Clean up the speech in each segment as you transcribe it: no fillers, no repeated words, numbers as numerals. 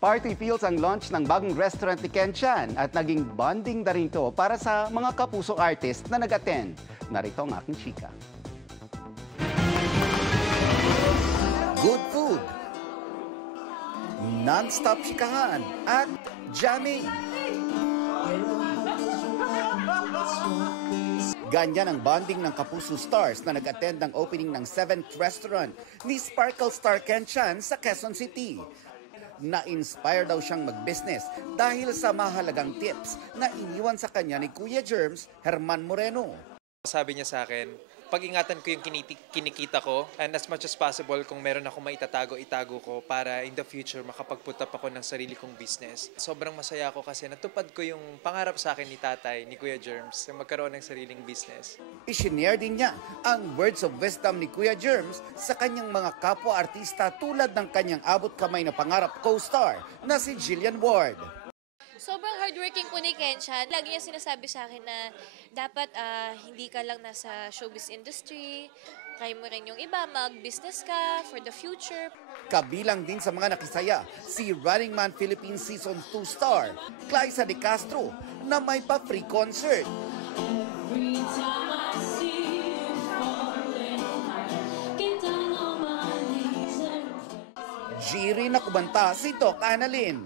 Party feels ang launch ng bagong restaurant ni Ken Chan at naging bonding na rin ito para sa mga kapusong artist na nag-attend. Narito ang aking chika. Good food, non-stop chikahan at jamming. Ganyan ang bonding ng Kapuso Stars na nag-attend ng opening ng 7th restaurant ni Sparkle Star Ken Chan sa Quezon City. Na-inspire daw siyang mag-business dahil sa mahalagang tips na iniwan sa kanya ni Kuya Germs, Herman Moreno. Sabi niya sa akin, pag-ingatan ko yung kinikita ko and as much as possible kung meron ako maitatago, itago ko para in the future makapag-put up ako ng sarili kong business. Sobrang masaya ako kasi natupad ko yung pangarap sa akin ni tatay, ni Kuya Germs, na magkaroon ng sariling business. Isinare din niya ang words of wisdom ni Kuya Germs sa kanyang mga kapwa-artista tulad ng kanyang abot kamay na pangarap co-star na si Jillian Ward. Sobrang hardworking po ni Ken Chan. Lagi niya sinasabi sa akin na dapat hindi ka lang nasa showbiz industry, kaya mo rin yung iba, mag-business ka for the future. Kabilang din sa mga nakisaya, si Running Man Philippines Season 2 star, Claisa De Castro, na may pa-free concert. Jiri na kumanta si Doc Annalyn.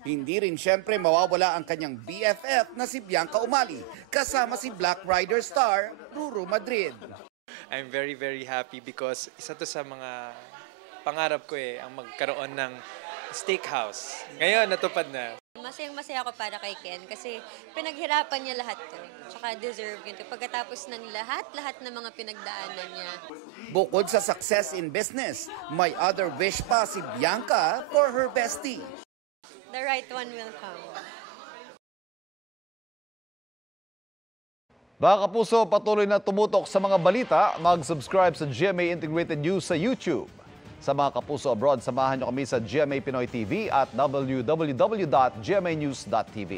Hindi rin siyempre mawawala ang kanyang BFF na si Bianca Umali, kasama si Black Rider star Ruru Madrid. I'm very, very happy because isa to sa mga pangarap ko ang magkaroon ng steakhouse. Ngayon, natupad na. Masayang-masaya ako para kay Ken kasi pinaghirapan niya lahat to. Tsaka deserve yun to. Pagkatapos ng lahat ng mga pinagdaanan niya. Bukod sa success in business, may other wish pa si Bianca for her bestie. The right one will come. Mga kapuso, patuloy na tumutok sa mga balita. Mag-subscribe sa GMA Integrated News sa YouTube. Sa mga kapuso abroad, samahan niyo kami sa GMA Pinoy TV at www.gmanews.tv.